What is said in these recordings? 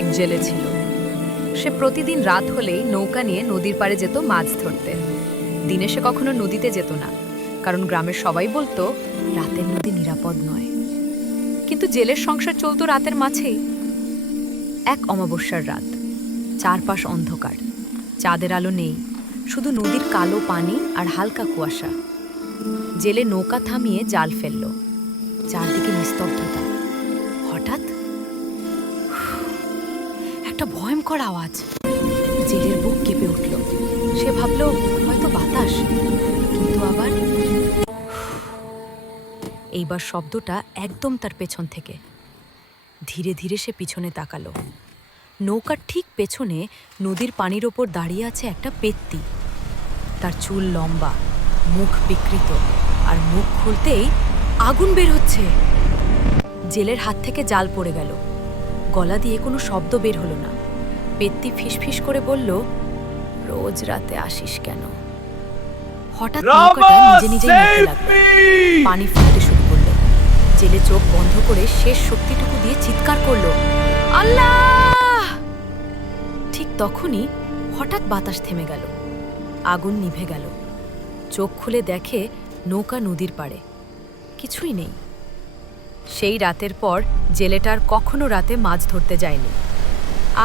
এক জেলে ছিল। সে প্রতিদিন রাত হলেই নৌকা নিয়ে নদীর পাড়ে যেত মাছ ধরতে। দিনে সে কখনো নদীতে যেত না, কারণ গ্রামের সবাই বলতো রাতের নদী নিরাপদ নয়। কিন্তু জেলের সংসার চলতো রাতের মাঝেই। এক অমাবস্যার রাত, চারপাশ অন্ধকার, চাঁদের আলো নেই, শুধু নদীর কালো পানি আর হালকা কুয়াশা। জেলে নৌকা থামিয়ে জাল ফেলল। চারদিকে নিস্তব্ধতা। হঠাৎ একটা ভয়ঙ্কর আওয়াজ। জেলের বুক কেঁপে উঠল। সে ভাবল হয়তো বাতাস, কিন্তু আবার এইবার শব্দটা একদম তার পেছন থেকে। ধীরে ধীরে সে পিছনে তাকালো। নৌকার ঠিক পেছনে নদীর পানির ওপর দাঁড়িয়ে আছে একটা পেত্তি। তার চুল লম্বা, মুখ বিকৃত, আর মুখ খুলতেই আগুন বের হচ্ছে। জেলের হাত থেকে জাল পড়ে গেল। গলা দিয়ে কোনো শব্দ বের হলো না। পেত্তি ফিসফিস করে বলল, রোজ রাতে আসিস কেন? হঠাৎ নৌকাটা নিজে নিজেই নড়তে লাগলো। পানি ফুটতে শুরু করলো। জেলে চোখ বন্ধ করে শেষ শক্তিটুকু দিয়ে চিৎকার করলো, আল্লাহ! ঠিক তখনই হঠাৎ বাতাস থেমে গেল। আগুন নিভে গেল। চোখ খুলে দেখে নৌকা নদীর পাড়ে, কিছুই নেই। সেই রাতের পর জেলেটার কখনো রাতে মাছ ধরতে যায়নি।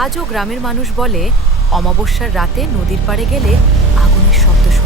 আজও গ্রামের মানুষ বলে অমাবস্যার রাতে নদীর পাড়ে গেলে আগুনের শব্দ শোনা যায়।